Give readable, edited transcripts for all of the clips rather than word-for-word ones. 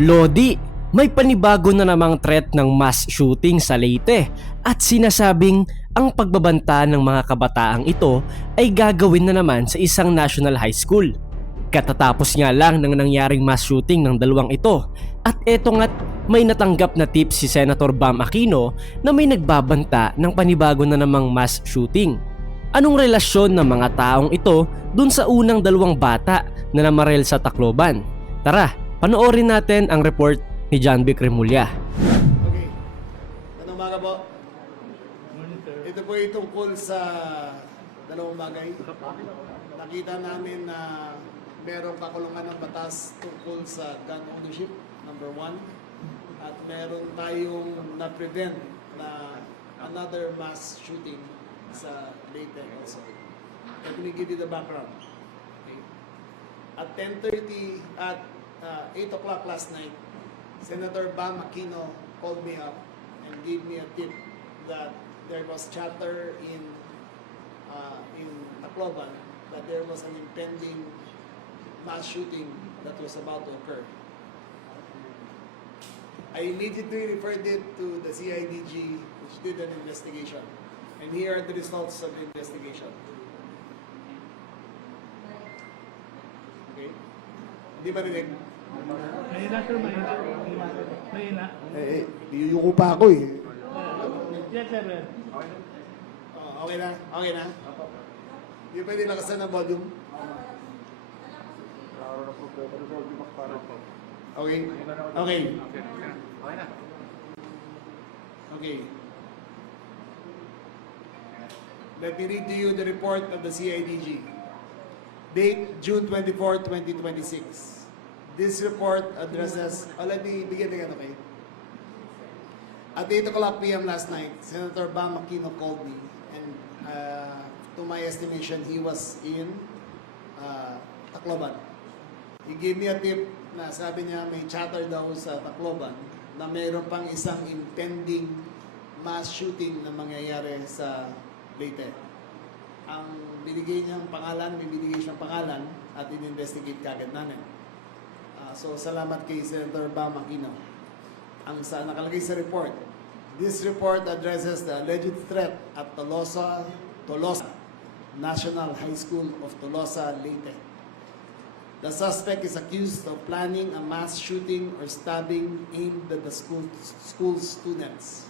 Lodi, may panibago na namang threat ng mass shooting sa Leyte at sinasabing ang pagbabanta ng mga kabataang ito ay gagawin na naman sa isang national high school. Katatapos nga lang ng nangyaring mass shooting ng dalawang ito at eto nga't may natanggap na tip si Senator Bam Aquino na may nagbabanta ng panibago na namang mass shooting. Anong relasyon ng mga taong ito dun sa unang dalawang bata na namarel sa Tacloban? Tara, panoorin natin ang report ni John Vic Remulla. Okay. Anong umaga po? Ito po ay tungkol sa dalawang bagay. Nakita namin na merong kakulungan ng batas tungkol sa gun ownership, number 1. At meron tayong na-prevent na another mass shooting sa Leyte also. Let me give you the background. Okay. At 10:30 at 8 o'clock last night, Senator Bam Aquino called me up and gave me a tip that there was chatter in Tacloban that there was an impending mass shooting that was about to occur. I immediately referred it to the CIDG, which did an investigation. And here are the results of the investigation. Okay? Hindi ba rinig? Mahina sir, mahina. Mahina. Niyuyuko pa ako eh. Yes sir. Oh, okay na? Okay na? Hindi pwede lakasan ng volume? Okay? Okay. Okay. Let me read to you the report of the CIDG. Date June 24, 2026. This report addresses, let me begin again, okay? At 8 o'clock p.m. last night, Senator Bam Aquino called me, and to my estimation, he was in Tacloban. He gave me a tip na sabi niya may chatter daw sa Tacloban na mayroon pang isang impending mass shooting na mangyayari sa Leyte. Ang binigay niyang pangalan, bibigay siyang pangalan at in-investigate kagad namin. So, salamat kay Senator Bam Aquino. Ang nakalagay sa report, this report addresses the alleged threat at Tolosa National High School of Tolosa, Leyte. The suspect is accused of planning a mass shooting or stabbing aimed at the school students.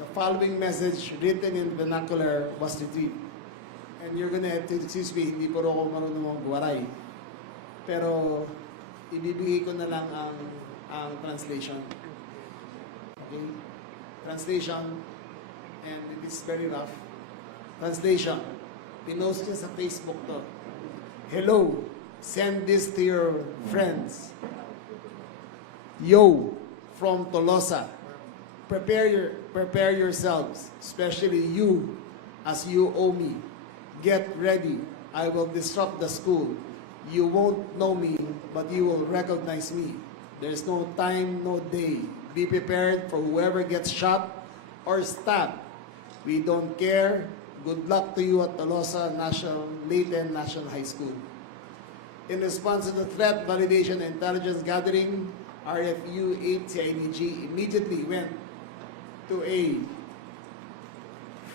The following message written in vernacular was retrieved. And you're gonna have to excuse me, hindi po ako marunong magwaray. Pero ibibigay ko na lang ang translation. Okay? Translation, and it is very rough. Translation. Pinost niya sa Facebook to. Hello, send this to your friends. Yo, from Tolosa. Prepare yourselves, especially you, as you owe me. Get ready. I will disrupt the school. You won't know me, but you will recognize me. There's no time, no day. Be prepared for whoever gets shot or stabbed. We don't care. Good luck to you at Tolosa Leyte National High School. In response to the threat, validation, and intelligence gathering, RFU 8 CIDG immediately went to a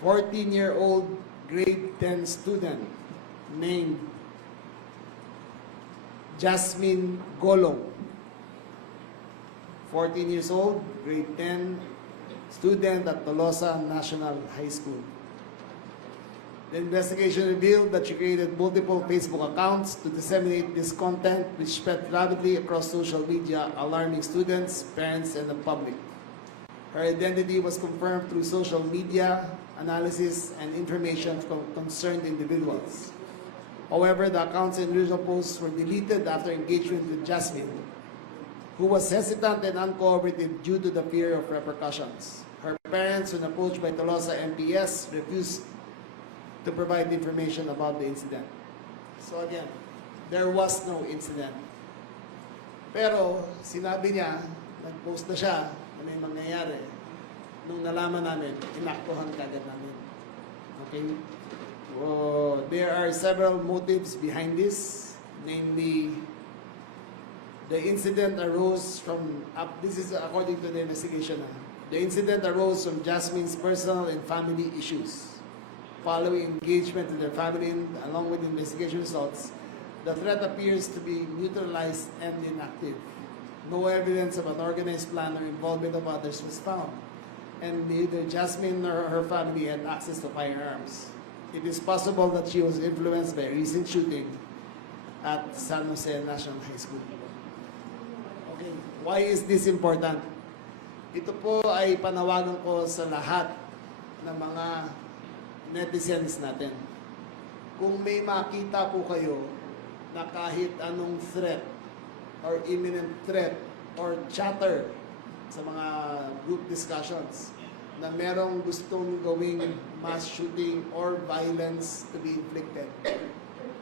14-year-old grade 10 student named Jasmine Golong. 14 years old, grade 10, student at Tolosa National High School. The investigation revealed that she created multiple Facebook accounts to disseminate this content, which spread rapidly across social media, alarming students, parents, and the public. Her identity was confirmed through social media analysis and information from concerned individuals. However, the accounts and original posts were deleted after engagement with Jasmine, who was hesitant and uncooperative due to the fear of repercussions. Her parents, when approached by Tolosa MPS, refused to provide information about the incident. So again, there was no incident. Pero sinabi niya, nag-post na siya na may mangyayari. Nung nalaman namin, inaktuhan kagad namin. Okay? There are several motives behind this, namely The incident arose from, this is according to the investigation, the incident arose from Jasmine's personal and family issues. Following engagement with their family, along with investigation results, the threat appears to be neutralized and inactive. No evidence of an organized plan or involvement of others was found, and neither Jasmine nor her family had access to firearms. It is possible that she was influenced by a recent shooting at San Jose National High School. Okay, why is this important? Ito po ay panawagan ko sa lahat ng mga netizens natin. Kung may makita po kayo na kahit anong threat or imminent threat or chatter sa mga group discussions na merong gustong gawing mass shooting or violence to be inflicted,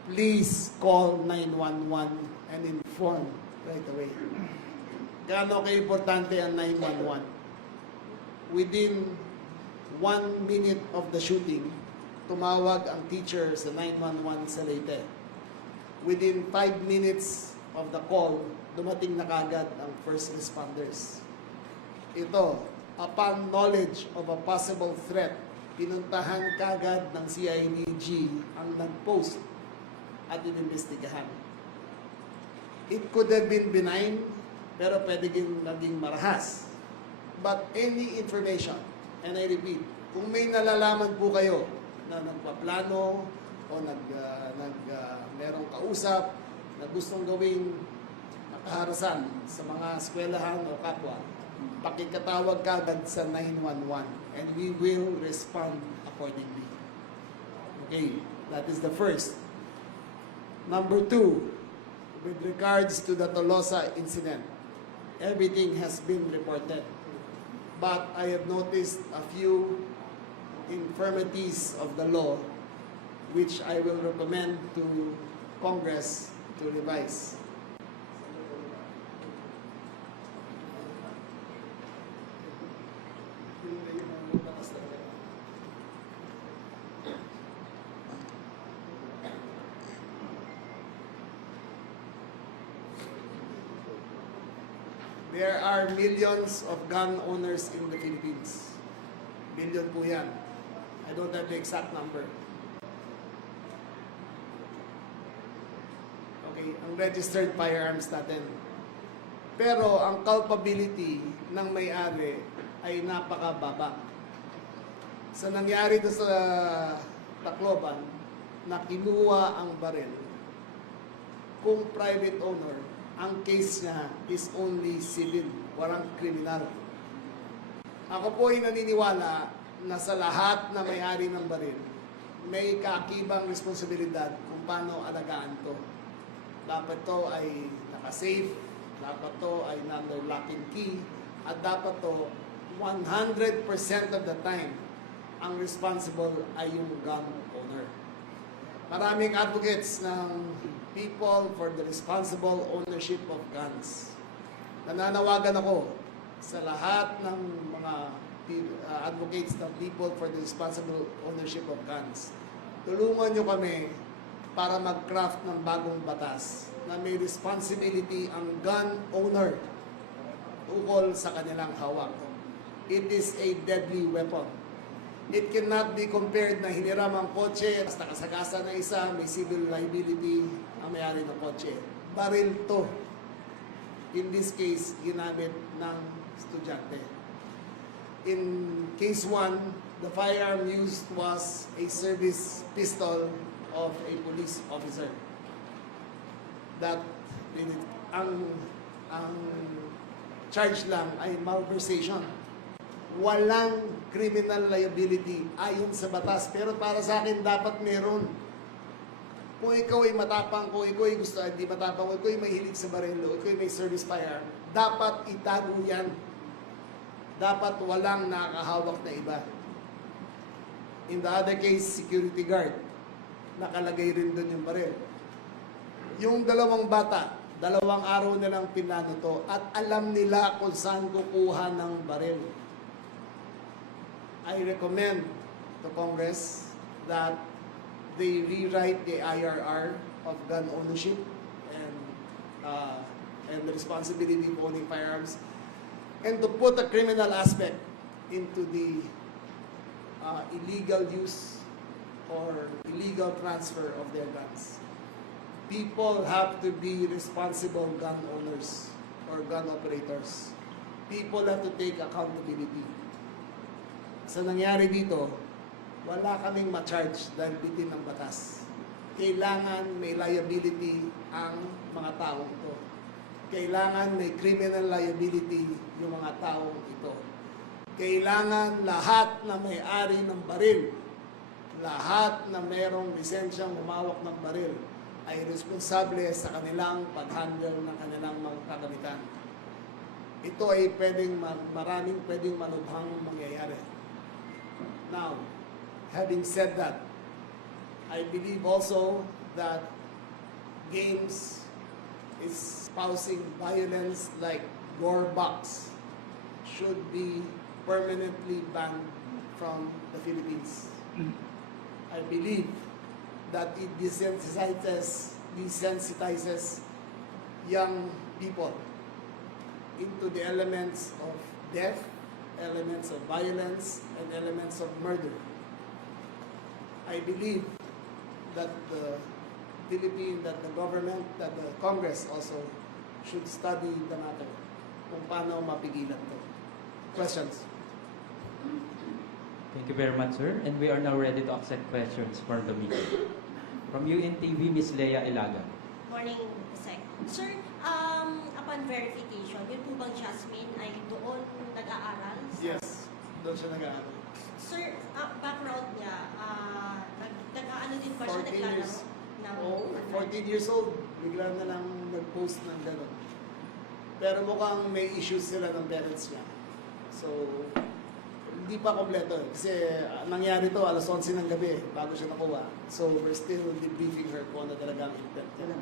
please call 911 and inform right away. Gaano ka-importante ang 911? Within 1 minute of the shooting, tumawag ang teacher sa 911 sa Leyte. Within 5 minutes of the call, dumating na kagad ang first responders. Ito, upon knowledge of a possible threat, pinuntahan kagad ng CIDG ang nag-post at inimbestigahan. It could have been benign, pero pwede naging marahas. But any information, and I repeat, kung may nalalaman po kayo na nagpaplano o merong kausap na gustong gawing makaharasan sa mga eskwelahan o kapwa, pakikatawag kagad sa 911 and we will respond accordingly. Okay, that is the first. Number 2, with regards to the Tolosa incident, everything has been reported. But I have noticed a few infirmities of the law which I will recommend to Congress to revise. There are millions of gun owners in the Philippines. Million po yan. I don't have the exact number. Okay, ang registered firearms natin. Pero ang culpability ng may-ari ay napakababa. Sa nangyari ito sa Tacloban, na kinuha ang baril, kung private owner, ang case niya is only civil, walang kriminal. Ako po ay naniniwala na sa lahat na may-ari ng baril, may kaakibang responsibilidad kung paano alagaan to. Dapat to ay naka-safe, dapat to ay under lock and key, at dapat to 100% of the time, ang responsible ay yung gun owner. Maraming advocates ng people for the responsible ownership of guns. Nananawagan ako sa lahat ng mga advocates ng people for the responsible ownership of guns. Tulungan nyo kami para mag-craft ng bagong batas na may responsibility ang gun owner ukol sa kanilang hawak. It is a deadly weapon. It cannot be compared na hiniram ang kotse, basta kasagasa na isa, may civil liability ang may-ari ng kotse. Baril to. In this case, ginamit ng estudyante. In case 1, the firearm used was a service pistol of a police officer. That, ang charge lang ay malversation. Walang criminal liability ayon sa batas. Pero para sa akin, dapat meron. Kung ikaw ay matapang, kung ikaw ay gusto, hindi matapang, kung ikaw ay mahilig sa barilo, ikaw ay may service firearm, dapat itago yan. Dapat walang nakahawak na iba. In the other case, security guard, nakalagay rin doon yung baril. Yung dalawang bata, 2 araw nilang pinano to at alam nila kung saan kukuha ng baril. I recommend to Congress that they rewrite the IRR of gun ownership and the responsibility of owning firearms, and to put a criminal aspect into the illegal use or illegal transfer of their guns. People have to be responsible gun owners or gun operators. People have to take accountability. Sa nangyari dito, wala kaming ma-charge dahil bitin ng batas. Kailangan may liability ang mga taong ito. Kailangan may criminal liability yung mga taong ito. Kailangan lahat na may-ari ng baril, lahat na merong lisensyang humawak ng baril, ay responsable sa kanilang pag-handle ng kanilang mga kagamitan. Ito ay maraming pwedeng malubhang mangyayari. Now, having said that, I believe also that games espousing violence like Gore Box should be permanently banned from the Philippines. I believe that it desensitizes young people into the elements of death, elements of violence, and elements of murder. I believe that the government, that the Congress also should study the matter kung paano mapigilan to. Questions? Thank you very much, sir. And we are now ready to accept questions from the media. From UNTV, Ms. Leia Ilaga. Morning, Sec. Sir, upon verification, yun po bang Jasmine ay doon nag-aaral? Yes, doon siya nag-aaral. Sir, background niya, nag-aano din ba siya 14 naglalaro? years. Ng, Oh, 14 years old, bigla na lang nag-post ng gano'n. Pero mukhang may issues sila ng parents niya. So, hindi pa kompleto eh. Kasi nangyari to alas 11 ng gabi bago siya nakuha. So, we're still debriefing her kung ano talaga ang intent niya.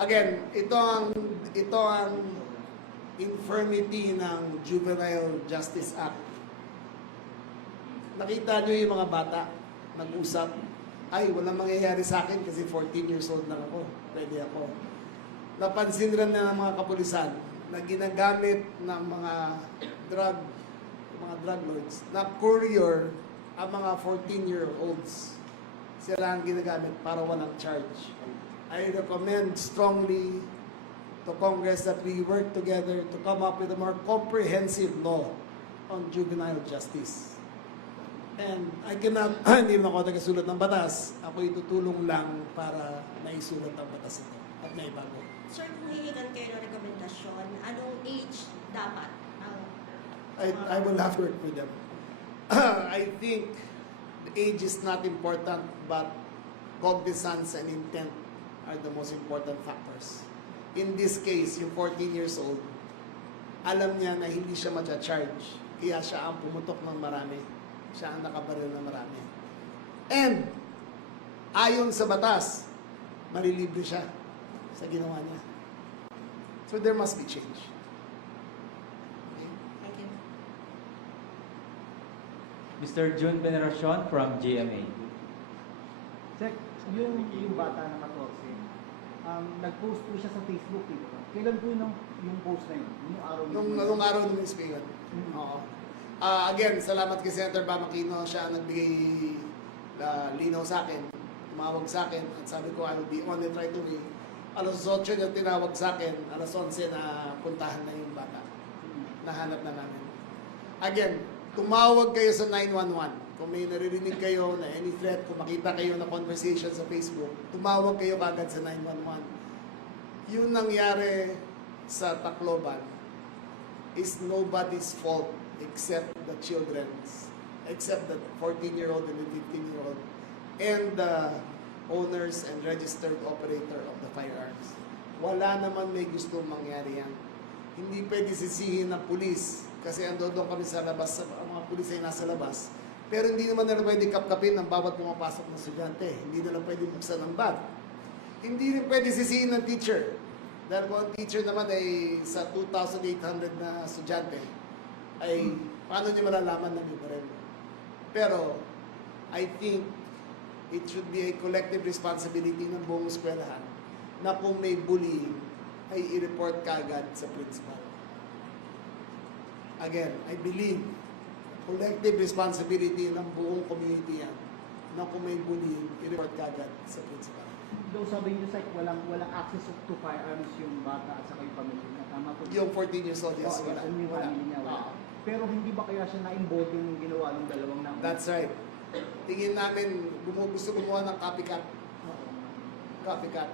Again, ito ang infirmity ng Juvenile Justice Act. Nakita niyo yung mga bata nag-usap, ay, walang mangyayari sa akin kasi 14 years old lang ako. Pwede ako. Napansin rin na ng mga kapulisan na ginagamit ng mga drug lords na courier ang mga 14-year-olds. Sila ang ginagamit para walang charge. I recommend strongly to Congress that we work together to come up with a more comprehensive law on juvenile justice. And I cannot, hindi naman ako nagasulat ng batas, ako itutulong lang para maisulat ang batas ito at may bago. Sir, kung hihingan kayo ng rekomendasyon, anong age dapat ang... I will have to work with them. I think the age is not important, but cognizance and intent are the most important factors. In this case, yung 14 years old, alam niya na hindi siya ma-charge, kaya siya ang pumutok ng marami. Siya ang nakabaril ng marami. And, ayon sa batas, malilibre siya sa ginawa niya. So there must be change. Okay? Thank you. Mr. June Veneracion from GMA. Sek, yung bata na 14, nag-post po siya sa Facebook eh. Kailan po yung post na yun? Yung araw Nung araw ng Miss Mayon. Oo. Again, salamat kay Senator Bam Aquino. Siya ang nagbigay linaw sa akin. Tumawag sa akin at sabi ko, I will be on it right away. Alas 8 niya tinawag sa akin. Alas 11 na puntahan na yung bata. Nahanap na namin. Again, tumawag kayo sa 911. Kung may naririnig kayo na any threat, kung makita kayo na conversation sa Facebook, tumawag kayo kagad sa 911. Yung nangyari sa Tacloban is nobody's fault except the children's, except the 14-year-old and the 15-year-old, and the owners and registered operator of the firearms. Wala naman may gusto mangyari yan. Hindi pwede sisihin ng pulis kasi ando doon kami sa labas, ang mga pulis ay nasa labas. Pero hindi naman nila pwede kapkapin ng bawat pumapasok na estudyante. Hindi nila pwede buksan ng bag. Hindi rin pwede sisihin ng teacher. Dahil kung ang teacher naman ay sa 2,800 na estudyante, ay paano niyo malalaman na may baril? Pero, I think it should be a collective responsibility ng buong eskwelahan na kung may bullying, ay i-report kagad sa principal. Again, I believe collective responsibility ng buong community yan na kung may bullying, i-report kagad sa principal. Though sabi niyo, Sec, walang access to firearms yung bata at saka yung pamilya niya. Tama po. Yung 14 years old, yes, Oo, wala. yung family niya, wala. Pero hindi ba kaya siya na-involve yung ginawa ng dalawang na? That's right. Tingin namin, gusto gumawa ng copycat. Copycat.